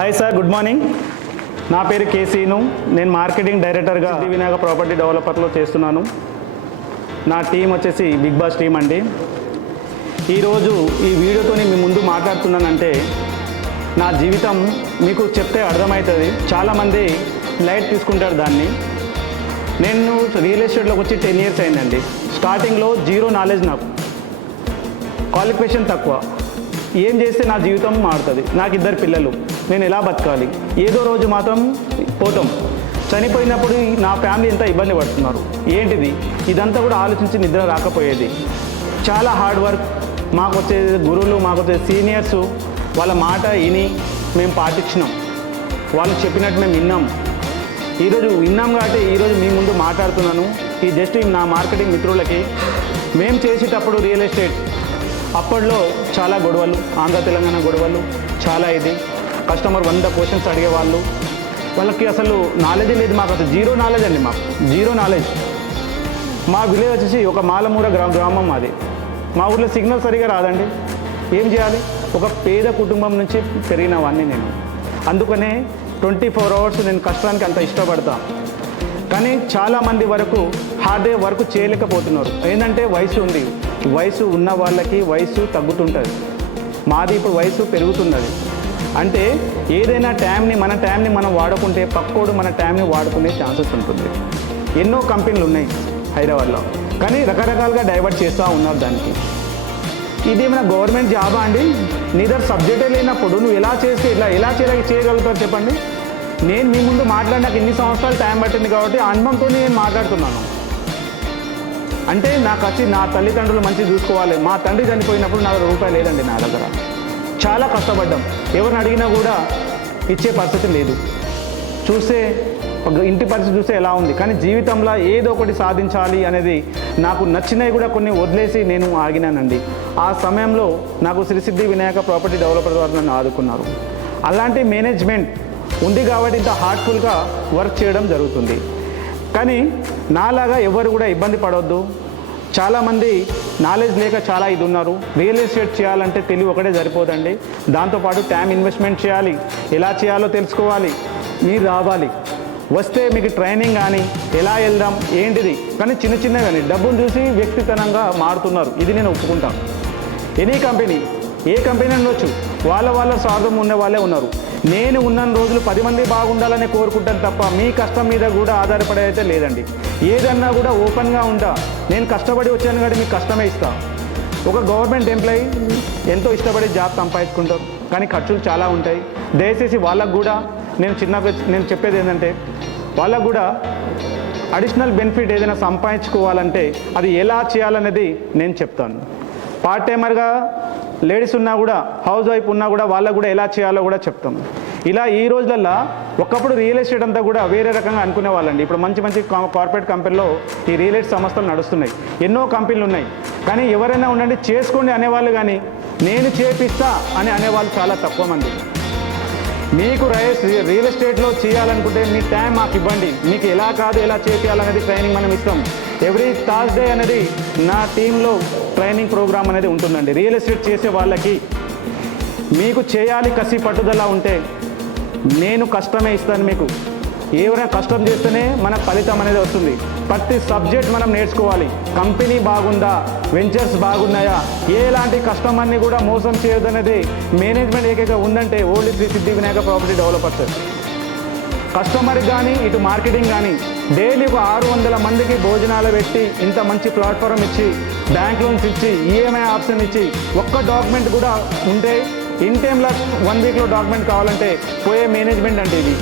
Hi sir, good morning. నా పేరు కేసీను. నేను మార్కెటింగ్ డైరెక్టర్గా వినాయక ప్రాపర్టీ డెవలపర్లో చేస్తున్నాను. నా టీం వచ్చేసి బిగ్ బాస్ టీం అండి. ఈరోజు ఈ వీడియోతో మీ ముందు మాట్లాడుతున్నానంటే నా జీవితం మీకు చెప్తే అర్థమవుతుంది. చాలామంది లైట్ తీసుకుంటారు దాన్ని. నేను రియల్ ఎస్టేట్లోకి వచ్చి 10 years అయిందండి. స్టార్టింగ్లో జీరో నాలెడ్జ్, నాకు క్వాలిఫికేషన్ తక్కువ. ఏం చేస్తే నా జీవితం మారుతుంది, నాకు 2 పిల్లలు, నేను ఎలా బతకాలి, ఏదో రోజు మాత్రం పోతాం, చనిపోయినప్పుడు నా ఫ్యామిలీ ఎంత ఇబ్బంది పడుతున్నారు, ఏంటిది, ఇదంతా కూడా ఆలోచించి నిద్ర రాకపోయేది. చాలా హార్డ్ వర్క్. మాకు వచ్చే గురువులు, మాకు వచ్చే సీనియర్స్ వాళ్ళ మాట విని మేము పాటించినాం. వాళ్ళు చెప్పినట్టు మేము విన్నాం. ఈరోజు విన్నాం కాబట్టి ఈరోజు మీ ముందు మాట్లాడుతున్నాను. ఈ జస్ట్ నా మార్కెటింగ్ మిత్రులకి మేము చేసేటప్పుడు రియల్ ఎస్టేట్ అప్పట్లో చాలా గొడవలు, ఆంధ్ర తెలంగాణ గొడవలు చాలా. ఇది కస్టమర్ 100 questions అడిగేవాళ్ళు. వాళ్ళకి అసలు నాలెడ్జ్ లేదు. మాకు అసలు జీరో నాలెడ్జ్ అండి, మాకు జీరో నాలెడ్జ్. మా విలేజ్ వచ్చేసి ఒక మాలమూర గ్రామం మాది. మా ఊర్లో సిగ్నల్ సరిగా రాదండి. ఏం చేయాలి? ఒక పేద కుటుంబం నుంచి పెరిగిన వాడిని నేను. అందుకనే 24 hours నేను కష్టానికి అంత ఇష్టపడతా. కానీ చాలామంది వరకు హార్డ్ వర్క్ చేయలేకపోతున్నారు. ఏంటంటే వయసు ఉంది. వయసు ఉన్న వాళ్ళకి వయసు తగ్గుతుంటుంది. మాది ఇప్పుడు వయసు పెరుగుతున్నది. అంటే ఏదైనా మన టైంని మనం వాడుకుంటే పక్కోడు మన టైంని వాడుకునే ఛాన్సెస్ ఉంటుంది. ఎన్నో కంపెనీలు ఉన్నాయి హైదరాబాద్లో, కానీ రకరకాలుగా డైవర్ట్ చేస్తూ ఉన్నారు దానికి. ఇది ఏమైనా గవర్నమెంట్ జాబా అండి? నీ దగ్గర సబ్జెక్టే లేనప్పుడు నువ్వు ఎలా చేస్తే ఎలా చేయగలుగుతారు చెప్పండి? నేను మీ ముందు మాట్లాడినాక ఇన్ని సంవత్సరాలు టైం పట్టింది కాబట్టి అనుభవంతో నేను మాట్లాడుతున్నాను. అంటే నాకు వచ్చి నా తల్లిదండ్రులు మంచిగా చూసుకోవాలి. మా తండ్రి చనిపోయినప్పుడు నా రూపాయి లేదండి నా దగ్గర. చాలా కష్టపడ్డాం. ఎవరిని అడిగినా కూడా ఇచ్చే పరిస్థితి లేదు. చూస్తే ఇంటి పరిస్థితి చూస్తే ఎలా ఉంది. కానీ జీవితంలో ఏదో ఒకటి సాధించాలి అనేది నాకు నచ్చినవి కూడా కొన్ని వదిలేసి నేను ఆగినానండి. ఆ సమయంలో నాకు శ్రీసిద్ధి వినాయక ప్రాపర్టీ డెవలపర్ ద్వారా నన్ను ఆదుకున్నారు. అలాంటి మేనేజ్మెంట్ ఉంది కాబట్టి ఇంత హార్ట్ఫుల్గా వర్క్ చేయడం జరుగుతుంది. కానీ నాలాగా ఎవరు కూడా ఇబ్బంది పడవద్దు. చాలామంది నాలెడ్జ్ లేక చాలా ఇది ఉన్నారు. రియల్ ఎస్టేట్ చేయాలంటే తెలివి ఒకటే సరిపోదండి. దాంతోపాటు టైం ఇన్వెస్ట్మెంట్ చేయాలి. ఎలా చేయాలో తెలుసుకోవాలి. మీరు రావాలి. వస్తే మీకు ట్రైనింగ్ కానీ ఎలా వెళ్దాం ఏంటిది. కానీ చిన్నగా కానీ డబ్బును చూసి వ్యక్తితనంగా మారుతున్నారు. ఇది నేను ఒప్పుకుంటాను. ఎనీ కంపెనీ, ఏ కంపెనీ ఉండొచ్చు, వాళ్ళ స్వార్థం ఉన్న వాళ్ళే ఉన్నారు. నేను ఉన్న రోజులు 10 మంది బాగుండాలని కోరుకుంటాను తప్ప మీ కష్టం మీద కూడా ఆధారపడేదైతే లేదండి. ఏదన్నా కూడా ఓపెన్గా ఉంటా. నేను కష్టపడి వచ్చాను కాబట్టి మీకు కష్టమే ఇస్తా. ఒక గవర్నమెంట్ ఎంప్లాయీ ఎంతో ఇష్టపడి జాబ్ సంపాదించుకుంటారు, కానీ ఖర్చులు చాలా ఉంటాయి. దయచేసి వాళ్ళకు కూడా నేను చెప్పేది ఏంటంటే వాళ్ళకు కూడా అడిషనల్ బెనిఫిట్ ఏదైనా సంపాదించుకోవాలంటే అది ఎలా చేయాలనేది నేను చెప్తాను. పార్ట్ టైమర్గా లేడీస్ ఉన్నా కూడా, హౌస్ వైఫ్ ఉన్నా కూడా వాళ్ళకు కూడా ఎలా చేయాలో కూడా చెప్తాం. ఇలా ఈ రోజులల్లో ఒకప్పుడు రియల్ ఎస్టేట్ అంతా కూడా వేరే రకంగా అనుకునే వాళ్ళండి. ఇప్పుడు మంచి కార్పొరేట్ కంపెనీలో ఈ రియల్ ఎస్టేట్ సంస్థలు నడుస్తున్నాయి. ఎన్నో కంపెనీలు ఉన్నాయి. కానీ ఎవరైనా ఉండండి చేసుకోండి అనేవాళ్ళు, కానీ నేను చేపిస్తా అని అనేవాళ్ళు చాలా తక్కువ మంది. మీకు రియల్ ఎస్టేట్లో చేయాలనుకుంటే మీ టైం మాకు ఇవ్వండి. మీకు ఎలా కాదు ఎలా చేయాలనేది ట్రైనింగ్ మనం ఇస్తాం. ఎవ్రీ థర్స్డే అనేది నా టీంలో ట్రైనింగ్ ప్రోగ్రామ్ అనేది ఉంటుందండి. రియల్ ఎస్టేట్ చేసే వాళ్ళకి మీకు చేయాలి కసి పట్టుదల ఉంటే నేను కష్టమే ఇస్తాను మీకు. ఎవరైనా కష్టం చేస్తేనే మన ఫలితం అనేది వస్తుంది. ప్రతి సబ్జెక్ట్ మనం నేర్చుకోవాలి. కంపెనీ బాగుందా, వెంచర్స్ బాగున్నాయా, ఎలాంటి కస్టమర్ని కూడా మోసం చేయొద్దనేది మేనేజ్మెంట్ ఏకైక ఉందంటే only Shri Siddhi Vinayaka property developers. కస్టమర్కి కానీ ఇటు మార్కెటింగ్ కానీ డైలీ ఒక 600 మందికి భోజనాలు పెట్టి ఇంత మంచి ప్లాట్ఫారం ఇచ్చి బ్యాంక్ లోన్స్ ఇచ్చి ఈఎంఐ ఆప్షన్ ఇచ్చి ఒక్క డాక్యుమెంట్ కూడా ఉంటే ఇన్ టైంలో 1 weekలో డాక్యుమెంట్ కావాలంటే పోయే మేనేజ్మెంట్ అంటే ఇది.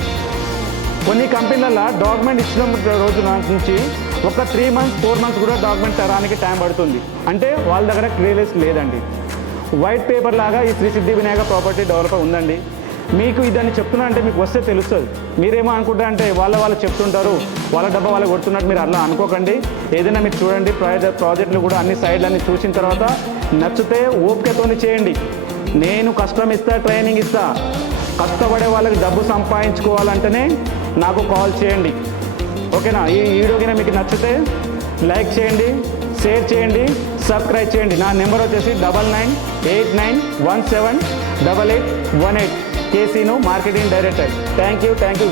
కొన్ని కంపెనీలలో డాక్యుమెంట్ ఇచ్చిన రోజు నుంచి ఒక 3 months 4 months కూడా డాక్యుమెంట్ తరానికి టైం పడుతుంది. అంటే వాళ్ళ దగ్గర క్లియరెన్స్ లేదండి. వైట్ పేపర్ లాగా ఈ శ్రీసిద్ధి వినాయక ప్రాపర్టీ డెవలపర్ ఉందండి. మీకు ఇదని చెప్తున్నా అంటే మీకు వస్తే తెలుస్తుంది. మీరేమో అనుకుంటారంటే వాళ్ళు చెప్తుంటారు, వాళ్ళ డబ్బా వాళ్ళు కొడుతున్నట్టు మీరు అలా అనుకోకండి. ఏదైనా మీరు చూడండి. ప్రాజెక్టులు కూడా అన్ని సైడ్లన్నీ చూసిన తర్వాత నచ్చితే ఓపికతోని చేయండి. నేను కష్టం ఇస్తా, ట్రైనింగ్ ఇస్తా. కష్టపడే వాళ్ళకి డబ్బు సంపాదించుకోవాలంటేనే నాకు కాల్ చేయండి. ఓకేనా? ఈ వీడియో కింద మీకు నచ్చితే లైక్ చేయండి, షేర్ చేయండి, సబ్స్క్రైబ్ చేయండి. నా నెంబర్ వచ్చేసి 9989178818. కేసీను మార్కెటింగ్ డైరెక్టర్. Thank you